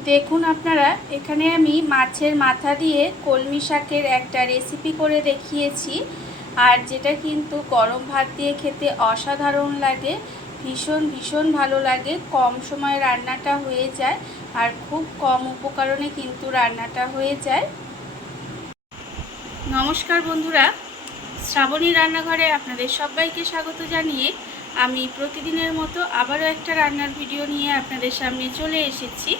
দেখুন আপনারা, এখানে আমি মাছের মাথা দিয়ে কলমি শাকের একটা রেসিপি করে দেখিয়েছি। আর যেটা কিন্তু গরম ভাত দিয়ে খেতে অসাধারণ লাগে, ভীষণ ভীষণ ভালো লাগে। কম সময়ে রান্নাটা হয়ে যায় আর খুব কম উপকরণে কিন্তু রান্নাটা হয়ে যায়। নমস্কার বন্ধুরা, শ্রাবণী রান্নাঘরে আপনাদের সবাইকে স্বাগত জানিয়ে আমি প্রতিদিনের মতো আবারও একটা রান্নার ভিডিও নিয়ে আপনাদের সামনে চলে এসেছি।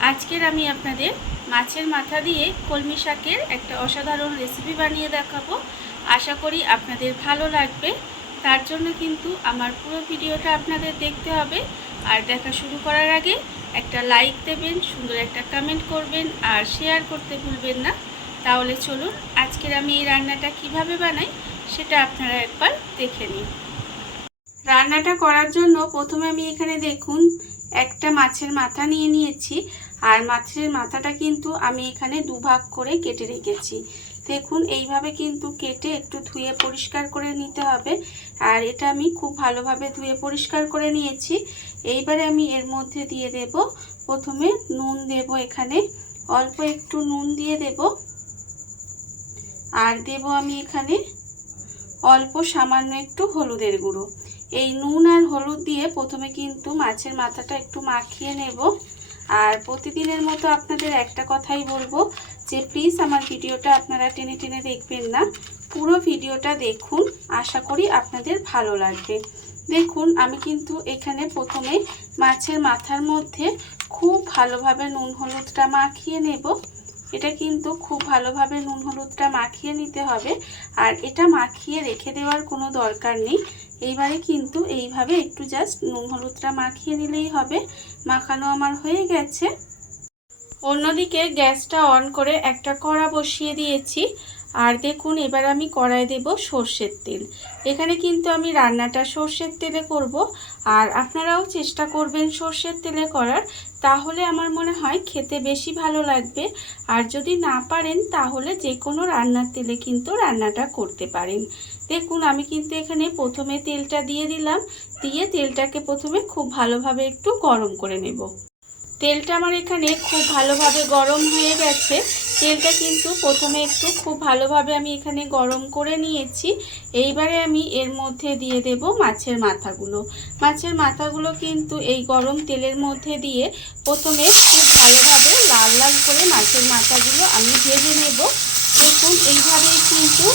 আজকের আমি আপনাদের মাছের মাথা দিয়ে কলমি শাকের একটা অসাধারণ রেসিপি বানিয়ে দেখাবো। আশা করি আপনাদের ভালো লাগবে। তার জন্য কিন্তু আমার পুরো ভিডিওটা আপনাদের দেখতে হবে। আর দেখা শুরু করার আগে একটা লাইক দেবেন, সুন্দর একটা কমেন্ট করবেন, আর শেয়ার করতে ভুলবেন না। তাহলে চলুন, আজকের আমি এই রান্নাটা কীভাবে বানাই সেটা আপনারা একবার দেখে নিন। রান্নাটা করার জন্য প্রথমে আমি এখানে দেখুন, একটা মাছের মাথা নিয়ে নিয়েছি। আর মাছের মাথাটা কিন্তু আমি এখানে দুভাগ করে কেটে রেখেছি। দেখুন, এইভাবে কিন্তু কেটে একটু ধুয়ে পরিষ্কার করে নিতে হবে। আর এটা আমি খুব ভালোভাবে ধুয়ে পরিষ্কার করে নিয়েছি। এইবারে আমি এর মধ্যে দিয়ে দেব। প্রথমে নুন দেব এখানে। অল্প একটু নুন দিয়ে দেব। আর দেব আমি এখানে অল্প সামান্য একটু হলুদের গুঁড়ো। এই নুন আর হলুদ দিয়ে প্রথমে কিন্তু মাছের মাথাটা একটু মাখিয়ে নেব। আর প্রতিদিনের মতো আপনাদের একটা কথাই বলব যে প্লিজ আমার ভিডিওটা আপনারা টেনে টেনে দেখবেন না। পুরো ভিডিওটা দেখুন, আশা করি আপনাদের ভালো লাগবে। দেখুন, আমি কিন্তু এখানে প্রথমে মাছের মাথার মধ্যে খুব ভালোভাবে নুন হলুদটা মাখিয়ে নেব। এটা কিন্তু খুব ভালোভাবে নুন হলুদটা মাখিয়ে নিতে হবে। আর এটা মাখিয়ে রেখে দেওয়ার কোনো দরকার নেই। এইবারে কিন্তু এইভাবে একটু জাস্ট নুন হলুদটা মাখিয়ে নিলেই হবে। মাখানো আমার হয়ে গেছে। অন্যদিকে গ্যাসটা অন করে একটা কড়া বসিয়ে দিয়েছি। আর দেখুন, এবার আমি কড়াই দেব সর্ষের তেল। এখানে কিন্তু আমি রান্নাটা সর্ষের তেলে করব। আর আপনারাও চেষ্টা করবেন সর্ষের তেলে করার। তাহলে আমার মনে হয় খেতে বেশি ভালো লাগবে। আর যদি না পারেন, তাহলে যে কোনো রান্নার তেলে কিন্তু রান্নাটা করতে পারেন। দেখুন, আমি কিন্তু এখানে প্রথমে তেলটা দিয়ে দিলাম। দিয়ে তেলটাকে প্রথমে খুব ভালোভাবে একটু গরম করে নেব। তেলটা আমার এখানে খুব ভালোভাবে গরম হয়ে গেছে। তেলটা কিন্তু প্রথমে একটু খুব ভালোভাবে আমি এখানে গরম করে নিয়েছি। এইবারে আমি এর মধ্যে দিয়ে দেব মাছের মাথাগুলো। মাছের মাথাগুলো কিন্তু এই গরম তেলের মধ্যে দিয়ে প্রথমে খুব ভালোভাবে লাল লাল করে মাছের মাথাগুলো আমি ভেজে নেব। দেখুন, এইভাবেই কিন্তু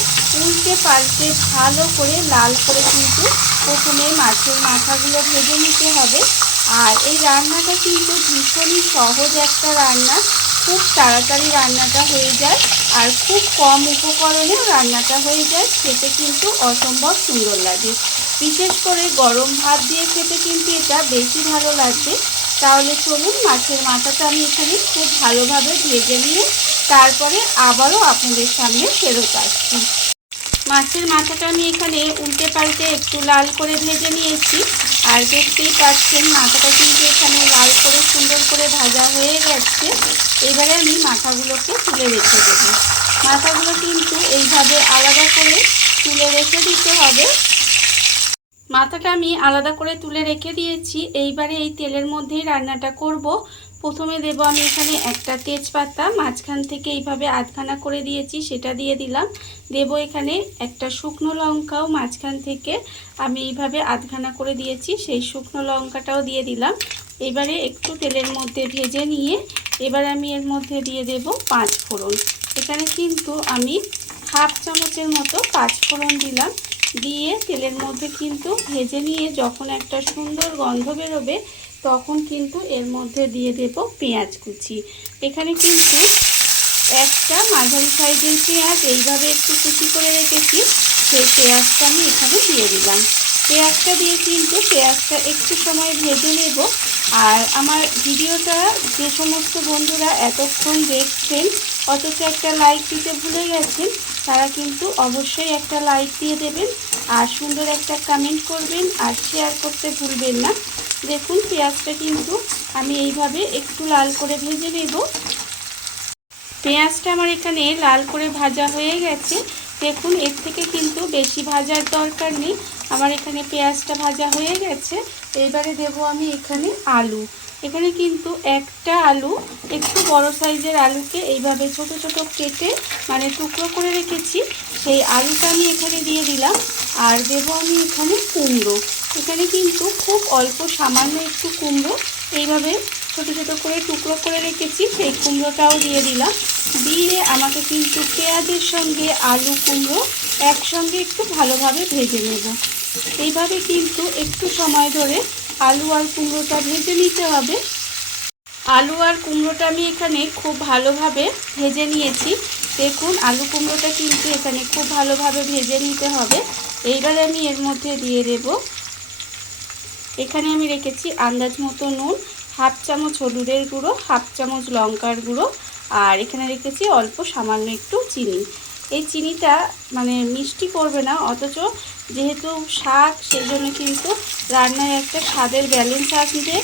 উল্টে পাল্টে ভালো করে লাল করে কিন্তু প্রথমে মাছের মাথাগুলো ভেজে নিতে হবে। আর এই রান্নাটা কিন্তু ভীষণই সহজ একটা রান্না। খুব তাড়াতাড়ি রান্নাটা হয়ে যায় আর খুব কম উপকরণেও রান্নাটা হয়ে যায়। খেতে কিন্তু অসম্ভব সুন্দর লাগে। বিশেষ করে গরম ভাত দিয়ে খেতে কিন্তু এটা বেশি ভালো লাগবে। তাহলে চলুন, মাছের মাথাটা আমি এখানে খুব ভালোভাবে ভেজে নিয়ে তারপরে আবারও আপনাদের সামনে ফেরত আসছি। মাছের মাথাটা আমি এখানে উল্টে পাল্টে একটু লাল করে ভেজে নিয়েছি। আর দেখতেই পাচ্ছেন, মাথাটা কিন্তু এখানে লাল করে সুন্দর করে ভাজা হয়ে গেছে। এবারে আমি মাথাগুলোকে তুলে রেখে দেবো। মাথাগুলো কিন্তু এইভাবে আলাদা করে তুলে রেখে দিতে হবে। মাথাটা আমি আলাদা করে তুলে রেখে দিয়েছি। এইবারে এই তেলের মধ্যেই রান্নাটা করব। প্রথমে দেব আমি এখানে একটা তেজপাতা, মাঝখান থেকে এইভাবে আধখানা করে দিয়েছি, সেটা দিয়ে দিলাম। দেব এখানে একটা শুকনো লঙ্কাও, মাঝখান থেকে আমি এইভাবে আধখানা করে দিয়েছি, সেই শুকনো লঙ্কাটাও দিয়ে দিলাম। এবারে একটু তেলের মধ্যে ভেজে নিয়ে এবার আমি এর মধ্যে দিয়ে দেব পাঁচ ফোড়ন। এখানে কিন্তু আমি হাফ চামচের মতো পাঁচ ফোড়ন দিলাম। দিয়ে তেলের মধ্যে কিন্তু ভেজে নিয়ে যখন একটা সুন্দর গন্ধ বেরোবে তখন কিন্তু এর মধ্যে দিয়ে দেব পেঁয়াজ কুচি। এখানে কিন্তু একটা মাঝারি সাইজের পেঁয়াজ এইভাবে একটু কুচি করে রেখেছি, সেই পেঁয়াজটা আমি এখানে দিয়ে দিলাম। পেঁয়াজটা দিয়ে কিন্তু পেঁয়াজটা একটু সময় ভেজে নেব। আর আমার ভিডিওটা যে সমস্ত বন্ধুরা এতক্ষণ দেখছেন, অথচ একটা লাইক দিতে ভুলে গেছেন, তারা কিন্তু অবশ্যই একটা লাইক দিয়ে দেবেন। আর সুন্দর একটা কমেন্ট করবেন আর শেয়ার করতে ভুলবেন না। দেখুন, পেঁয়াজটা কিন্তু আমি এইভাবে একটু লাল করে ভেজে নেব। পেঁয়াজটা আমার এখানে লাল করে ভাজা হয়ে গেছে। দেখুন, এর থেকে কিন্তু বেশি ভাজার দরকার নেই। আমার এখানে পেঁয়াজটা ভাজা হয়ে গেছে। এইবারে দেব আমি এখানে আলু। এখানে কিন্তু একটা আলু, একটু বড় সাইজের আলুকে এইভাবে ছোট ছোট কেটে মানে টুকরো করে রেখেছি। সেই আলুটা আমি এখানে দিয়ে দিলাম। আর দেবো আমি এখানে কুমড়ো। এখানে কিন্তু খুব অল্প সামান্য একটু কুমড়ো এইভাবে ছোট ছোট করে টুকরো করে রেখেছি, সেই কুমড়োটাও দিয়ে দিলাম। দিয়ে আমাকে কিন্তু পেঁয়াজের সঙ্গে আলু কুমড়ো একসঙ্গে একটু ভালোভাবে ভেজে নেব। এইভাবে কিন্তু একটু সময় ধরে আলু আর কুমড়োটা ভেজে নিতে হবে। আলু আর কুমড়োটা আমি এখানে খুব ভালোভাবে ভেজে নিয়েছি। দেখুন, আলু কুমড়োটা কিন্তু এখানে খুব ভালোভাবে ভেজে নিতে হবে। এইবারে আমি এর মধ্যে দিয়ে দেব এখানে আমি রেখেছি আন্দাজ মতো নুন, হাফ চামচ হলুদের গুঁড়ো, হাফ চামচ লঙ্কার গুঁড়ো, আর এখানে রেখেছি অল্প সামান্য একটু চিনি। এই চিনিটা মানে মিষ্টি করবে না, অথচ যেহেতু শাক, সেজন্য কিন্তু রান্নায় একটা স্বাদের ব্যালেন্স আসবে,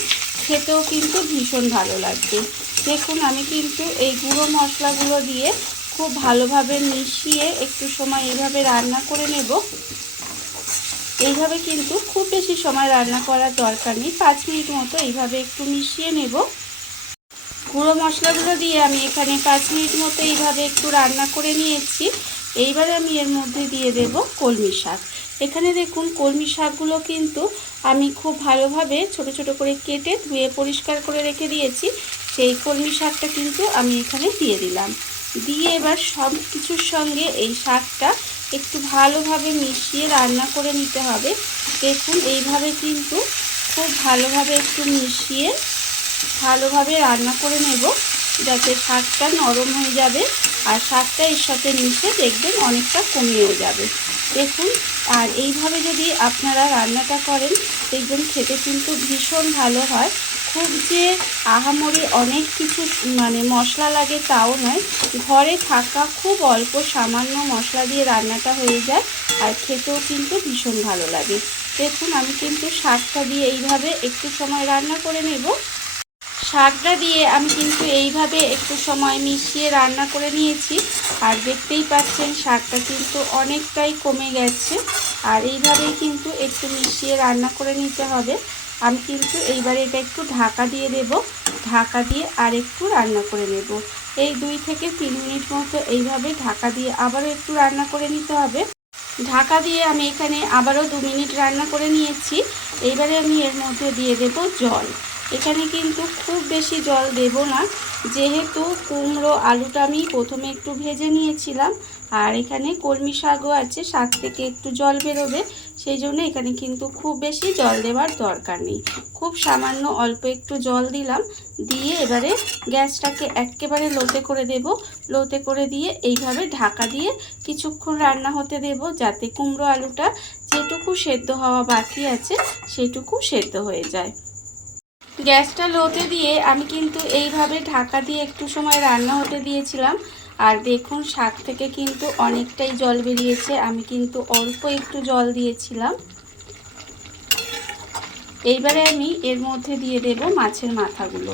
খেতেও কিন্তু ভীষণ ভালো লাগবে। দেখুন, আমি কিন্তু এই গুঁড়ো মশলাগুলো দিয়ে খুব ভালোভাবে মিশিয়ে একটু সময় এইভাবে রান্না করে নেব। এইভাবে কিন্তু খুব বেশি সময় রান্না করার দরকার নেই। পাঁচ মিনিট মতো এইভাবে একটু মিশিয়ে নেব। গুঁড়ো মশলাগুলো দিয়ে আমি এখানে পাঁচ মিনিট মতো এইভাবে একটু রান্না করে নিয়েছি। এইবারে আমি এর মধ্যে দিয়ে দেব কলমি শাক। এখানে দেখুন, কলমি শাকগুলো কিন্তু আমি খুব ভালোভাবে ছোট ছোট করে কেটে ধুয়ে পরিষ্কার করে রেখে দিয়েছি। সেই কলমি শাকটা কিন্তু আমি এখানে দিয়ে দিলাম। দিয়ে এবার সব কিছুর সঙ্গে এই শাকটা একটু ভালোভাবে মিশিয়ে রান্না করে নিতে হবে। দেখুন, এইভাবে কিন্তু খুব ভালোভাবে একটু মিশিয়ে ভালোভাবে রান্না করে নেব, যাতে শাকটা নরম হয়ে যাবে আর শাকটা এর সাথে মিশে দেখবেন অনেকটা কমিয়েও যাবে। দেখুন, আর এইভাবে যদি আপনারা রান্নাটা করেন, দেখবেন খেতে কিন্তু ভীষণ ভালো হয়। খুব যে আহামরি অনেক কিছু মানে মশলা লাগে তাও নয়। ঘরে থাকা খুব অল্প সামান্য মশলা দিয়ে রান্নাটা হয়ে যায় আর খেতেও কিন্তু ভীষণ ভালো লাগে। দেখুন, আমি কিন্তু শাকটা দিয়ে এইভাবে একটু সময় রান্না করে নেব। শাকটা দিয়ে আমি কিন্তু এইভাবে একটু সময় মিশিয়ে রান্না করে নিয়েছি। আর দেখতেই পাচ্ছেন, শাকটা কিন্তু অনেকটাই কমে গেছে। আর এইভাবেই কিন্তু একটু মিশিয়ে রান্না করে নিতে হবে। আমি কিন্তু এইবারে এটা একটু ঢাকা দিয়ে দেব। ঢাকা দিয়ে আর একটু রান্না করে নেব। এই দুই থেকে তিন মিনিট মতো এইভাবে ঢাকা দিয়ে আবারও একটু রান্না করে নিতে হবে। ঢাকা দিয়ে আমি এখানে আবারও দু মিনিট রান্না করে নিয়েছি। এইবারে আমি এর মধ্যে দিয়ে দেব জল। এখানে কিন্তু খুব বেশি জল দেব না। যেহেতু কুমড়ো আলুটা আমি প্রথমে একটু ভেজে নিয়েছিলাম, আর এখানে কলমি শাকও আছে, শাক থেকে একটু জল বেরোবে, সেই জন্য এখানে কিন্তু খুব বেশি জল দেওয়ার দরকার নেই। খুব সামান্য অল্প একটু জল দিলাম, দিয়ে এবারে গ্যাসটাকে একেবারে লোতে করে দেব। লোতে করে দিয়ে এইভাবে ঢাকা দিয়ে কিছুক্ষণ রান্না হতে দেব, যাতে কুমড়ো আলুটা যেটুকু সেদ্ধ হওয়া বাকি আছে, সেটুকু সেদ্ধ হয়ে যায়। গ্যাসটা লোতে দিয়ে আমি কিন্তু এইভাবে ঢাকা দিয়ে একটু সময় রান্না হতে দিয়েছিলাম। আর দেখুন, শাক থেকে কিন্তু অনেকটাই জল বেরিয়েছে। আমি কিন্তু অল্প একটু জল দিয়েছিলাম। এইবারে আমি এর মধ্যে দিয়ে দেব মাছের মাথাগুলো।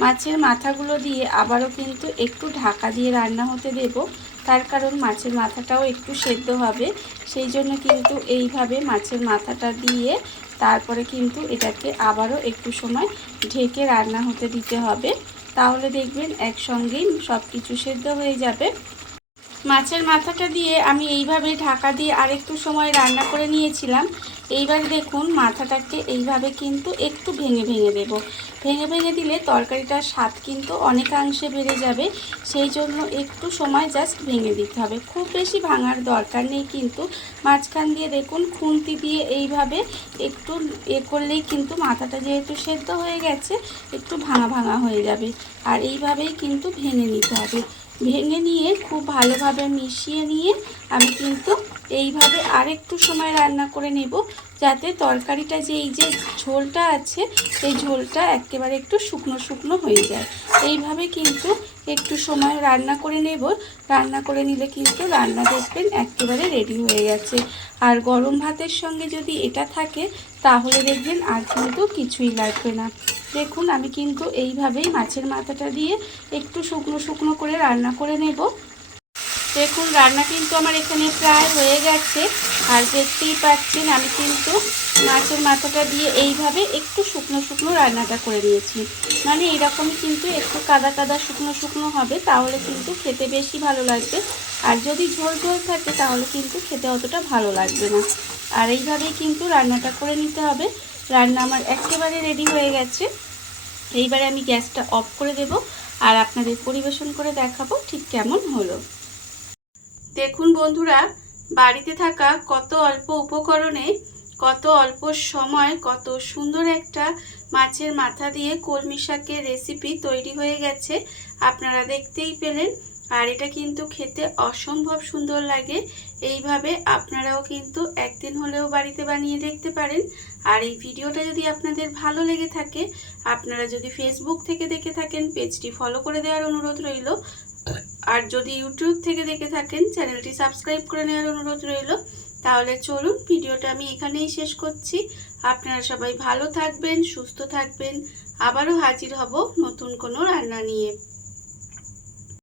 মাছের মাথাগুলো দিয়ে আবারও কিন্তু একটু ঢাকা দিয়ে রান্না হতে দেব। তার কারণ মাছের মাথাটাও একটু সেদ্ধ হবে। সেই জন্য কিন্তু এইভাবে মাছের মাথাটা দিয়ে তারপরে কিন্তু এটাকে আবারও একটু সময় ঢেকে রান্না হতে দিতে হবে। তাহলে দেখবেন একসঙ্গেই সব কিছু সেদ্ধ হয়ে যাবে। মাছের মাথাটা দিয়ে আমি এইভাবে ঢাকা দিয়ে আরেকটু সময় রান্না করে নিয়েছিলাম। এইবার দেখুন মাথাটাকে এইভাবে কিন্তু একটু ভেঙে ভেঙে দেব। ভেঙে ভেঙে দিলে তরকারিটার স্বাদ কিন্তু অনেকাংশে বেড়ে যাবে। সেই জন্য একটু সময় জাস্ট ভেঙে দিতে হবে। খুব বেশি ভাঙার দরকার নেই কিন্তু মাঝখান দিয়ে দেখুন খুন্তি দিয়ে এইভাবে একটু এ করলেই কিন্তু মাথাটা যেহেতু সেদ্ধ হয়ে গেছে, একটু ভাঙা ভাঙা হয়ে যাবে। আর এইভাবেই কিন্তু ভেঙে নিতে হবে। ভেঙে নিয়ে খুব ভালোভাবে মিশিয়ে নিয়ে আমি কিন্তু এইভাবে আরেকটু সময় রান্না করে নেব। যাতে তরকারিটা যে এই যে ঝোলটা আছে এই ঝোলটা একেবারে একটু শুকনো শুকনো হয়ে যায়। এইভাবে কিন্তু একটু সময় রান্না করে নেব। রান্না করে নিলে কিন্তু রান্না দেখবেন একেবারে রেডি হয়ে গেছে। আর গরম ভাতের সঙ্গে যদি এটা থাকে, তাহলে দেখবেন আর কিন্তু কিছুই লাগবে না। দেখুন, আমি কিন্তু এইভাবেই মাছের মাথাটা দিয়ে একটু শুকনো শুকনো করে রান্না করে নেব। দেখুন, রান্না কিন্তু আমার এখানে প্রায় হয়ে গেছে। আর দেখতেই পাচ্ছেন, আমি কিন্তু মাছের মাথাটা দিয়ে এইভাবে একটু শুকনো শুকনো রান্নাটা করে নিয়েছি। মানে এরকমই কিন্তু একটু কাদা কাদা শুকনো শুকনো হবে, তাহলে কিন্তু খেতে বেশি ভালো লাগবে। আর যদি ঝোল ঝোল থাকে, তাহলে কিন্তু খেতে অতটা ভালো লাগবে না। আর এইভাবেই কিন্তু রান্নাটা করে নিতে হবে। রান্না আমার একেবারে রেডি হয়ে গেছে। এইবারে আমি গ্যাসটা অফ করে দেব আর আপনাদের পরিবেশন করে দেখাবো ঠিক কেমন হলো। দেখুন বন্ধুরা বাড়িতে থাকা কত অল্প উপকরণে, কত অল্প সময়, কত সুন্দর একটা মাছের মাথা দিয়ে কলমি শাকের রেসিপি তৈরি হয়ে গেছে। আপনারা দেখতেই পেলেন। আর এটা কিন্তু খেতে অসম্ভব সুন্দর লাগে। এইভাবে আপনারাও কিন্তু একদিন হলেও বাড়িতে বানিয়ে দেখতে পারেন। আর এই ভিডিওটা যদি আপনাদের ভালো লেগে থাকে, আপনারা যদি ফেসবুক থেকে দেখে থাকেন, পেজটি ফলো করে দেওয়ার অনুরোধ রইল। আর যদি ইউটিউব থেকে দেখে থাকেন, চ্যানেলটি সাবস্ক্রাইব করে নেওয়ার অনুরোধ রইল। তাহলে চলুন, ভিডিওটা আমি এখানেই শেষ করছি। আপনারা সবাই ভালো থাকবেন, সুস্থ থাকবেন। আবারও হাজির হব নতুন কোনো রান্না নিয়ে।